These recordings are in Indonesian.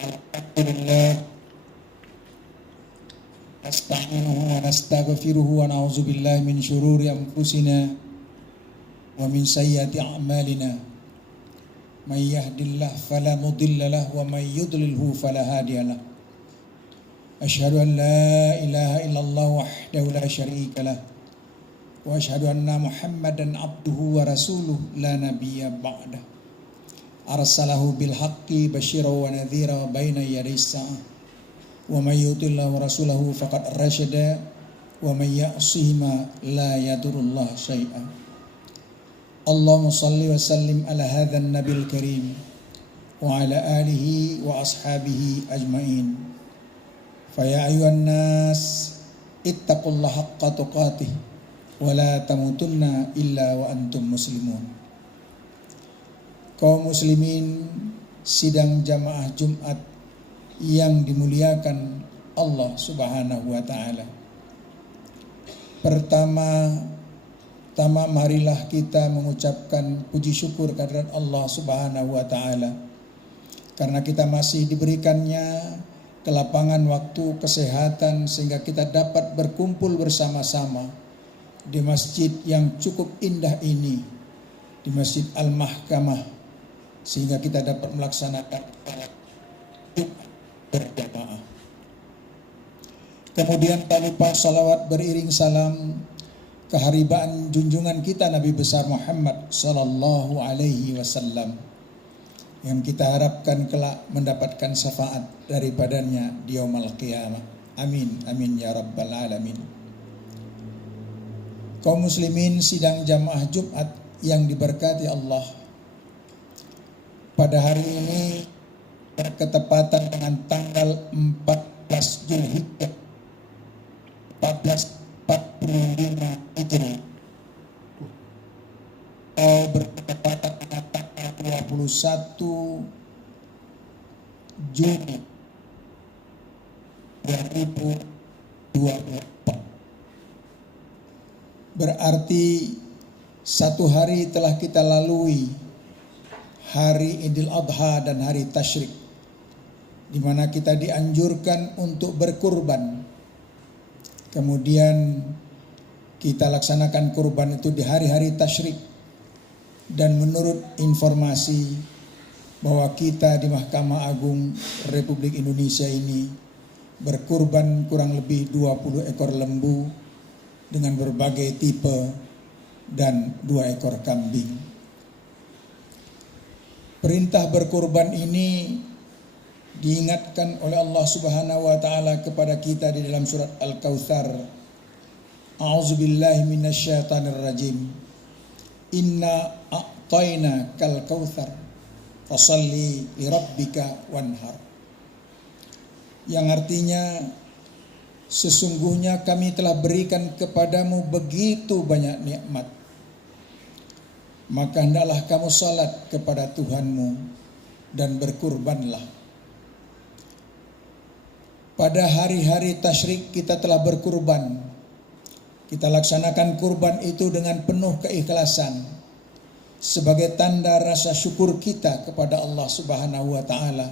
Alhamdulillah, nasta'inuhu wa nastaghfiruhu wa na'udzu billahi min syururi anfusina wa min sayyiati a'malina. May yahdihillahu fala mudilla lahu wa may yudlilhu fala hadiya lahu. Asyhadu an la ilaha illallah wahdahu la syarika lah wa asyhadu anna Muhammadan abduhu wa rasuluh la nabiyya ba'dah. Arsalahu bil haqqi basyiran wa nadhira baina yaday sa'ah. Wa may yuti'illahu wa rasulahu faqad rasyada wa may ya'sihima la yadurullah syai'an. Allahumma salli wa sallim ala hadzal nabil karim wa ala alihi wa ashabihi ajmain. Fa ya ayyuhan nas ittaqullaha haqqa tuqatih wa la tamutunna illa wa antum muslimun. Kaum muslimin sidang jamaah Jumat yang dimuliakan Allah Subhanahu wa taala. Pertama marilah kita mengucapkan puji syukur kehadirat Allah Subhanahu wa taala karena kita masih diberikannya kelapangan waktu, kesehatan sehingga kita dapat berkumpul bersama-sama di masjid yang cukup indah ini, di Masjid Al-Mahkamah, sehingga kita dapat melaksanakan Jumat berjamaah. Kemudian tak lupa salawat beriring salam keharibaan junjungan kita Nabi besar Muhammad sallallahu alaihi wasallam yang kita harapkan kelak mendapatkan syafaat daripadanya di yaumul qiyamah. Amin amin ya rabbal alamin. Kaum muslimin sidang jamaah Jumat yang diberkati Allah, pada hari ini berketepatan dengan tanggal 14 Zulhijjah 1445 Hijriah, berketepatan dengan tanggal 21 Juni 2024. Berarti satu hari telah kita lalui hari Idul Adha dan hari Tasyrik, di mana kita dianjurkan untuk berkurban. Kemudian kita laksanakan kurban itu di hari-hari Tasyrik, dan menurut informasi bahwa kita di Mahkamah Agung Republik Indonesia ini berkurban kurang lebih 20 ekor lembu dengan berbagai tipe dan 2 ekor kambing. Perintah berkurban ini diingatkan oleh Allah Subhanahu wa taala kepada kita di dalam surat Al-Kautsar. A'udzubillahi minasyaitonir rajim. Inna a'tayna kal kautsar fasalli li rabbika wanhar. Yang artinya sesungguhnya kami telah berikan kepadamu begitu banyak nikmat, maka hendaklah kamu salat kepada Tuhanmu dan berkurbanlah. Pada hari-hari tasyrik kita telah berkurban. Kita laksanakan kurban itu dengan penuh keikhlasan sebagai tanda rasa syukur kita kepada Allah Subhanahu wa taala.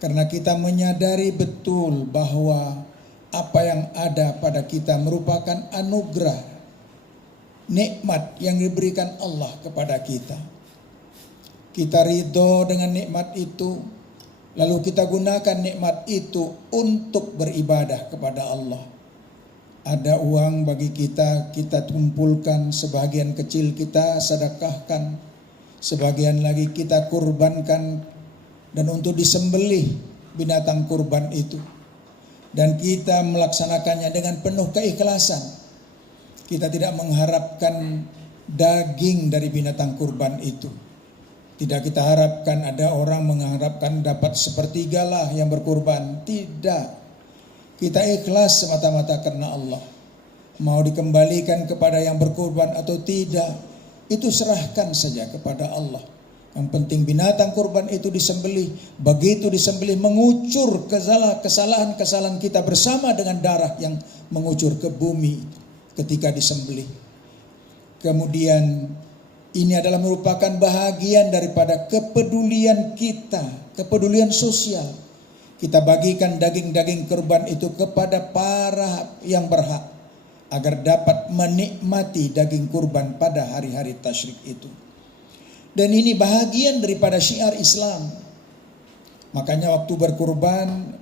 Karena kita menyadari betul bahwa apa yang ada pada kita merupakan anugerah, nikmat yang diberikan Allah kepada kita. Kita ridho dengan nikmat itu, lalu kita gunakan nikmat itu untuk beribadah kepada Allah. Ada uang bagi kita, kita kumpulkan, sebagian kecil kita sedekahkan, sebagian lagi kita kurbankan, dan untuk disembelih binatang kurban itu. Dan kita melaksanakannya dengan penuh keikhlasan. Kita tidak mengharapkan daging dari binatang kurban itu. Tidak kita harapkan, ada orang mengharapkan dapat sepertigalah yang berkurban. Tidak. Kita ikhlas semata-mata karena Allah. Mau dikembalikan kepada yang berkurban atau tidak, itu serahkan saja kepada Allah. Yang penting binatang kurban itu disembelih. Begitu disembelih mengucur kesalahan-kesalahan kita bersama dengan darah yang mengucur ke bumi ketika disembelih. Kemudian Ini adalah merupakan bahagian daripada kepedulian kita, kepedulian sosial. Kita bagikan daging-daging kurban itu kepada para yang berhak agar dapat menikmati daging kurban pada hari-hari tasyrik itu. Dan ini bahagian daripada syiar Islam. Makanya waktu berkurban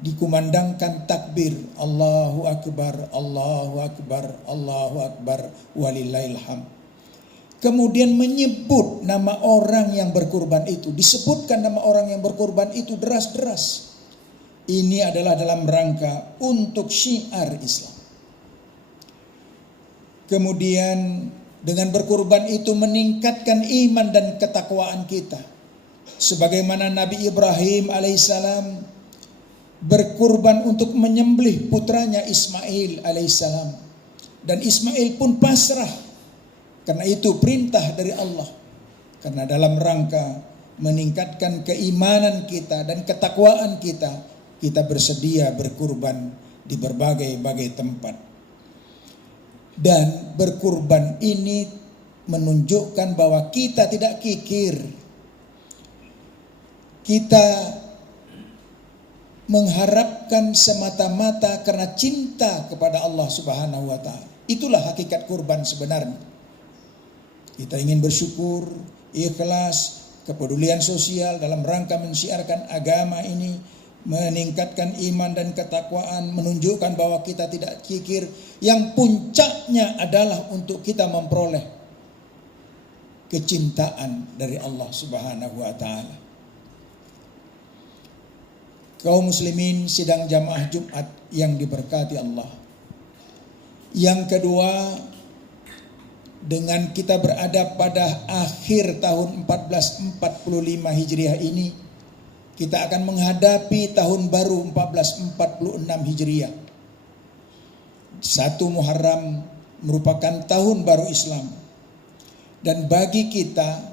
dikumandangkan takbir, Allahu Akbar, Allahu Akbar, Allahu Akbar, walillahil hamd. Kemudian menyebut nama orang yang berkurban itu, disebutkan nama orang yang berkurban itu deras-deras. Ini adalah dalam rangka untuk syiar Islam. Kemudian dengan berkurban itu meningkatkan iman dan ketakwaan kita. Sebagaimana Nabi Ibrahim alaihissalam berkurban untuk menyembelih putranya Ismail alaihissalam. Dan Ismail pun pasrah. Karena itu perintah dari Allah. Karena dalam rangka meningkatkan keimanan kita dan ketakwaan kita, kita bersedia berkurban di berbagai-bagai tempat. Dan berkurban ini menunjukkan bahwa kita tidak kikir. Kita mengharapkan semata-mata karena cinta kepada Allah Subhanahu wa taala. Itulah hakikat kurban sebenarnya. Kita ingin bersyukur, ikhlas, kepedulian sosial dalam rangka mensiarkan agama ini, meningkatkan iman dan ketakwaan, menunjukkan bahwa kita tidak kikir, yang puncaknya adalah untuk kita memperoleh kecintaan dari Allah Subhanahu wa taala. Kaum muslimin sidang jamaah Jumat yang diberkati Allah. Yang kedua, dengan kita berada pada akhir tahun 1445 Hijriah ini, kita akan menghadapi tahun baru 1446 Hijriah. 1 Muharram merupakan tahun baru Islam. Dan bagi kita,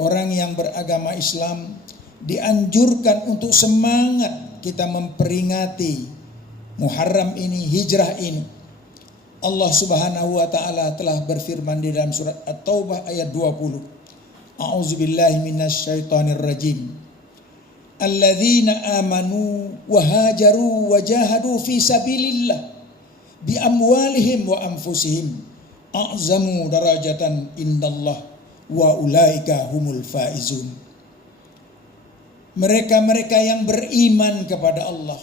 orang yang beragama Islam, dianjurkan untuk semangat kita memperingati Muharram ini, hijrah ini. Allah Subhanahu wa taala telah berfirman di dalam surat At-Taubah ayat 20. A'udzubillahi minasyaitonir rajim. Alladzina amanu wa hajaru wa jahadu fi sabilillah bi amwalihim wa anfusihim a'zamu darajatan indallah wa ulaika humul faizun. Mereka-mereka yang beriman kepada Allah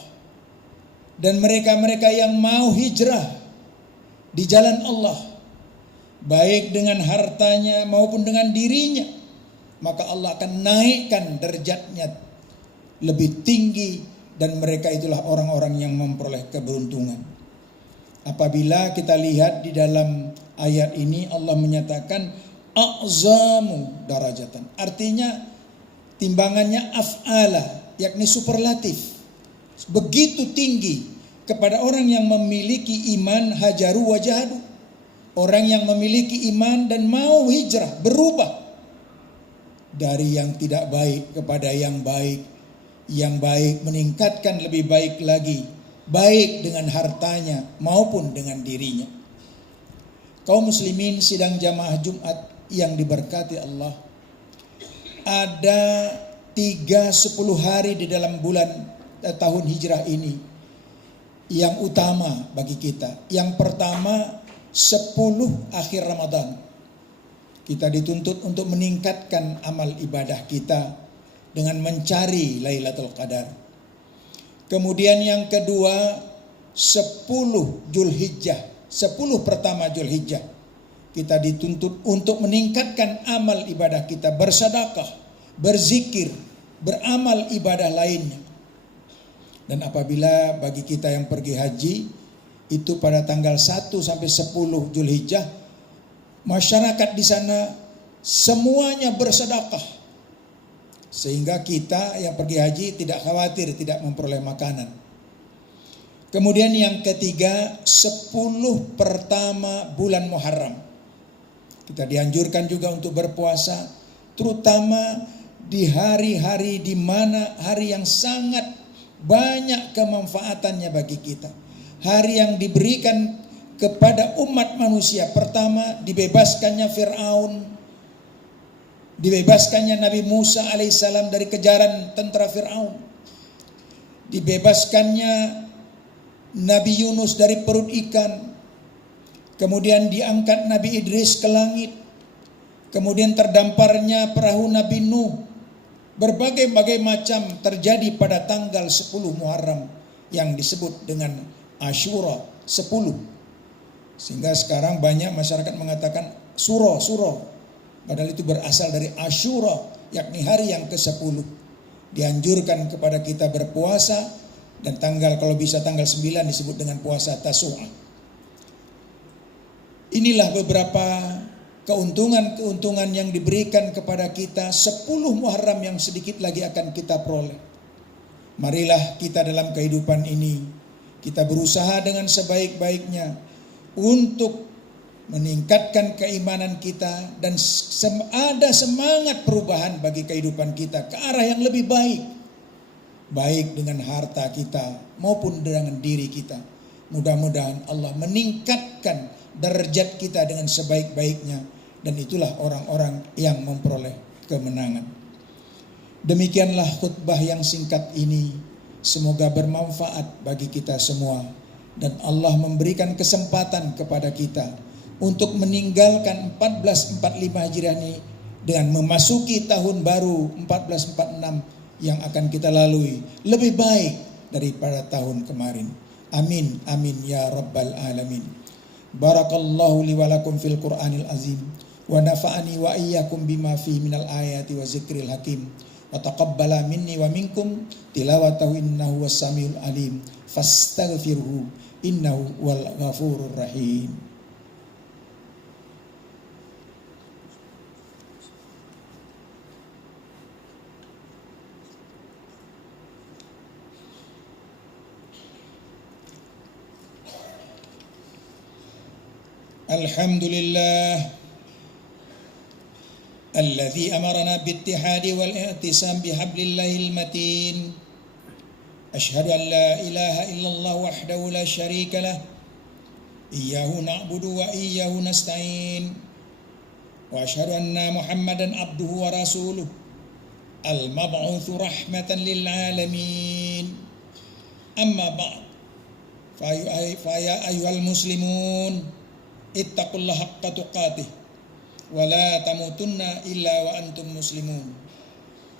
dan mereka-mereka yang mau hijrah di jalan Allah, baik dengan hartanya maupun dengan dirinya, maka Allah akan naikkan derajatnya lebih tinggi, dan mereka itulah orang-orang yang memperoleh keberuntungan. Apabila kita lihat di dalam ayat ini, Allah menyatakan a'zamu darajatan, artinya timbangannya af'ala, yakni superlatif, begitu tinggi kepada orang yang memiliki iman, hajaru wa jahadu, orang yang memiliki iman dan mau hijrah, berubah dari yang tidak baik kepada yang baik meningkatkan lebih baik lagi, baik dengan hartanya maupun dengan dirinya. Kaum muslimin sidang jamaah Jumat yang diberkati Allah, ada 10 hari di dalam bulan tahun hijrah ini yang utama bagi kita. Yang pertama, 10 akhir Ramadan. Kita dituntut untuk meningkatkan amal ibadah kita dengan mencari Lailatul Qadar. Kemudian yang kedua, 10 Zulhijjah, 10 pertama Zulhijjah. Kita dituntut untuk meningkatkan amal ibadah kita, bersedekah, berzikir, beramal ibadah lainnya. Dan apabila bagi kita yang pergi haji, itu pada tanggal 1 sampai 10 Zulhijjah, masyarakat di sana semuanya bersedekah. Sehingga kita yang pergi haji tidak khawatir tidak memperoleh makanan. Kemudian yang ketiga, 10 pertama bulan Muharram. Kita dianjurkan juga untuk berpuasa, terutama di hari-hari di mana hari yang sangat banyak kemanfaatannya bagi kita. Hari yang diberikan kepada umat manusia. Pertama, dibebaskannya Fir'aun, Dibebaskannya Nabi Musa alaihissalam dari kejaran tentara Fir'aun. Dibebaskannya Nabi Yunus dari perut ikan. Kemudian diangkat Nabi Idris ke langit. Kemudian terdamparnya perahu Nabi Nuh. Berbagai-bagai macam terjadi pada tanggal 10 Muharram yang disebut dengan Asyura 10. Sehingga sekarang banyak masyarakat mengatakan Suro. Padahal itu berasal dari Asyura, yakni hari yang ke-10. Dianjurkan kepada kita berpuasa, dan kalau bisa tanggal 9 disebut dengan puasa Tasu'a. Inilah beberapa keuntungan yang diberikan kepada kita 10 Muharram yang sedikit lagi akan kita peroleh. Marilah kita dalam kehidupan ini, kita berusaha dengan sebaik-baiknya untuk meningkatkan keimanan kita dan ada semangat perubahan bagi kehidupan kita ke arah yang lebih baik. Baik dengan harta kita maupun dengan diri kita. Mudah-mudahan Allah meningkatkan derajat kita dengan sebaik-baiknya, dan itulah orang-orang yang memperoleh kemenangan. Demikianlah khutbah yang singkat ini, semoga bermanfaat bagi kita semua, dan Allah memberikan kesempatan kepada kita untuk meninggalkan 1445 Hijriah ini dengan memasuki tahun baru 1446 yang akan kita lalui lebih baik daripada tahun kemarin. Amin amin ya rabbal alamin. Barakallahu li wa lakum fil Qur'anil azim wa nafa'ani wa iyyakum bima fihi minal ayati wa zikril hakim wa taqabbala minni wa minkum tilawatahu innahu was-samiul alim fastaghfirhu innahu wal ghafurur rahim. Alhamdulillah alladzi amarna bittihadi wal i'tisam bihablillahil matin. Asyhadu an la ilaha illallah wahdahu la syarika lah. Iyyahu na'budu wa iyyahu nasta'in. Wa asyhadu anna Muhammadan abduhu wa rasuluh al-mab'utsu rahmatan lil alamin. Amma ba'd. Fa ya ayyuhal muslimun ittaqullaha haqqa tuqatih wa la tamutunna illa wa antum muslimun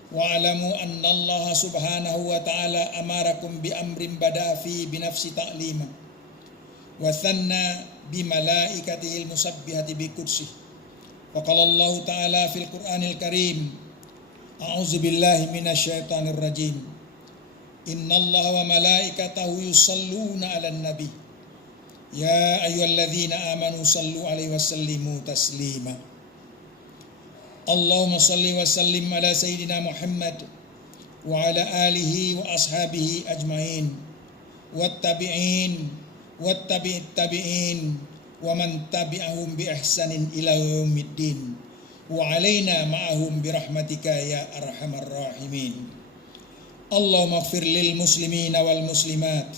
wa alamu anna Allah subhanahu wa ta'ala amarakum bi amrin bada fi binafsi ta'lima wa thanna bi malaikatihi al-musabbihati bi kudsih wa qala Allah ta'ala fil Qur'anil Karim a'udzu billahi minasyaitonir rajim innallaha wa malaikatahu yusalluna 'alan nabi ya ayyuhalladzina amanu sallu alaihi wasallimu taslima. Allahumma salli wa sallim ala sayyidina Muhammad wa ala alihi wa ashabihi ajmain wattabi'in wattabi'it tabi'in wa man tabi'ahum bi ihsanin ila yaumiddin wa alaina ma'ahum bi rahmatika ya arhamar rahimin. Allahumma ighfir lil muslimina wal muslimat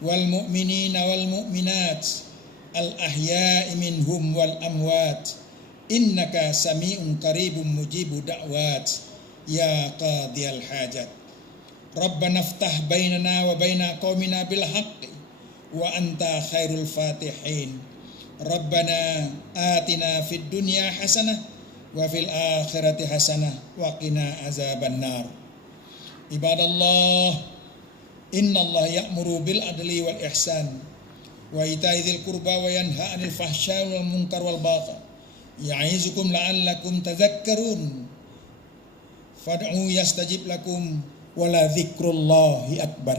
wal mu'minina wal mu'minat al ahya'i minhum wal amwat innaka sami'un qaribun mujibu da'wat ya qadiyal hajat. Rabbana iftah bainana wa baina qaumina bil haqqi wa anta khairul fatihin. Rabbana atina fid dunya hasanah wa fil akhirati hasanah wa qina azabannar. Ibadallah, innallaha ya'muru bil adli wal ihsan wa ita'i dzil qurba wa yanha 'anil fahsya'i wal munkar wal baghi ya'izukum la'allakum tadhakkarun. Fad'u yastajib lakum wa la dzikrullahi akbar.